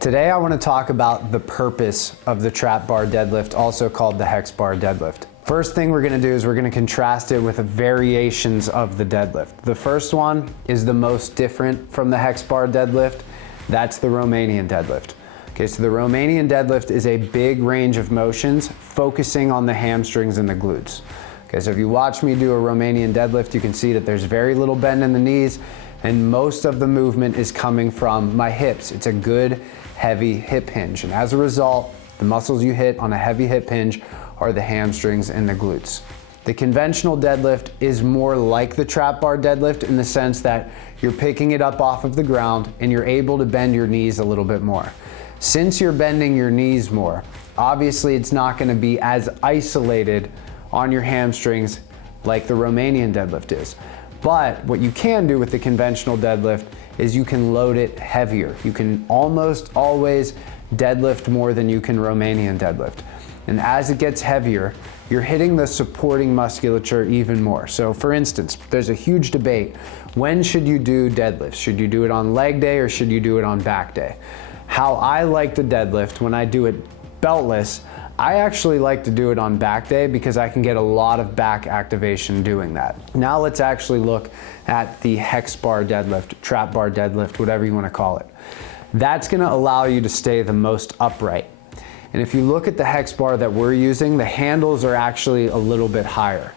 Today I want to talk about the purpose of the trap bar deadlift, also called the Hex Bar Deadlift. First thing we're going to do is we're going to contrast it with the variations of the deadlift. The first one is the most different from the Hex Bar Deadlift. That's the Romanian deadlift. Okay, so the Romanian deadlift is a big range of motions focusing on the hamstrings and the glutes. Okay, so if you watch me do a Romanian deadlift, you can see that there's very little bend in the knees and most of the movement is coming from my hips. It's a good heavy hip hinge, and as a result, the muscles you hit on a heavy hip hinge are the hamstrings and the glutes. The conventional deadlift is more like the trap bar deadlift in the sense that you're picking it up off of the ground and you're able to bend your knees a little bit more. Since you're bending your knees more, obviously it's not going to be as isolated on your hamstrings like the Romanian deadlift is. But what you can do with the conventional deadlift is you can load it heavier. You can almost always deadlift more than you can Romanian deadlift. And as it gets heavier, you're hitting the supporting musculature even more. So for instance, there's a huge debate. When should you do deadlifts? Should you do it on leg day or should you do it on back day? How I like to deadlift when I do it beltless, I actually like to do it on back day because I can get a lot of back activation doing that. Now let's actually look at the Hex Bar Deadlift, trap bar deadlift, whatever you want to call it. That's going to allow you to stay the most upright. And if you look at the Hex Bar that we're using, the handles are actually a little bit higher.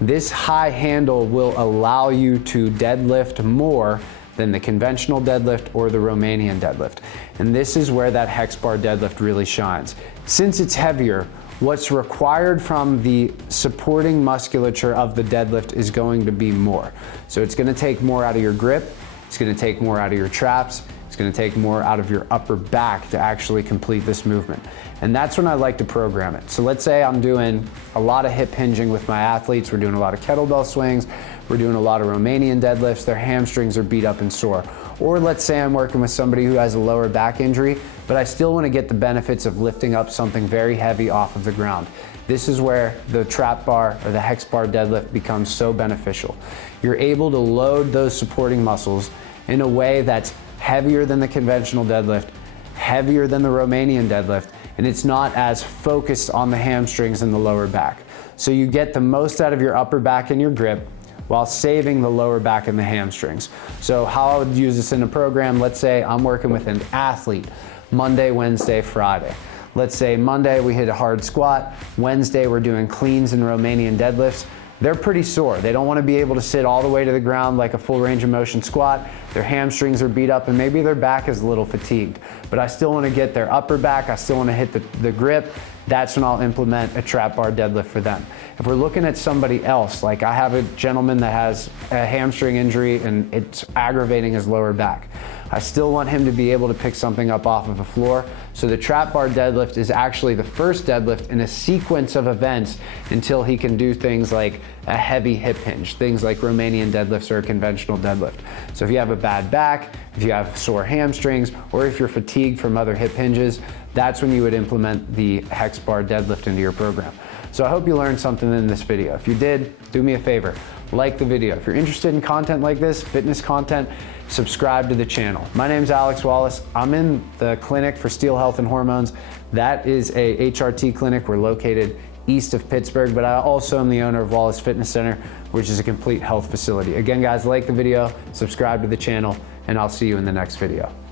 This high handle will allow you to deadlift more than the conventional deadlift or the Romanian deadlift. And this is where that Hex Bar deadlift really shines. Since it's heavier, what's required from the supporting musculature of the deadlift is going to be more. So it's going to take more out of your grip, it's going to take more out of your traps, it's going to take more out of your upper back to actually complete this movement. And that's when I like to program it. So let's say I'm doing a lot of hip hinging with my athletes, we're doing a lot of kettlebell swings, we're doing a lot of Romanian deadlifts, their hamstrings are beat up and sore. Or let's say I'm working with somebody who has a lower back injury, but I still want to get the benefits of lifting up something very heavy off of the ground. This is where the trap bar or the Hex Bar deadlift becomes so beneficial. You're able to load those supporting muscles in a way that's heavier than the conventional deadlift, heavier than the Romanian deadlift, and it's not as focused on the hamstrings and the lower back. So you get the most out of your upper back and your grip while saving the lower back and the hamstrings. So how I would use this in a program, let's say I'm working with an athlete Monday, Wednesday, Friday. Let's say Monday we hit a hard squat, Wednesday we're doing cleans and Romanian deadlifts. They're pretty sore. They don't want to be able to sit all the way to the ground like a full range of motion squat. Their hamstrings are beat up and maybe their back is a little fatigued. But I still want to get their upper back, I still want to hit the grip. That's when I'll implement a trap bar deadlift for them. If we're looking at somebody else, like I have a gentleman that has a hamstring injury and it's aggravating his lower back, I still want him to be able to pick something up off of the floor. So the trap bar deadlift is actually the first deadlift in a sequence of events until he can do things like a heavy hip hinge, things like Romanian deadlifts or a conventional deadlift. So if you have a bad back, if you have sore hamstrings, or if you're fatigued from other hip hinges, that's when you would implement the Hex Bar deadlift into your program. So I hope you learned something in this video. If you did, do me a favor, like the video. If you're interested in content like this, fitness content, subscribe to the channel. My name's Alex Wallace. I'm in the clinic for Steel Health and Hormones. That is a HRT clinic. We're located east of Pittsburgh, but I also am the owner of Wallace Fitness Center, which is a complete health facility. Again, guys, like the video, subscribe to the channel, and I'll see you in the next video.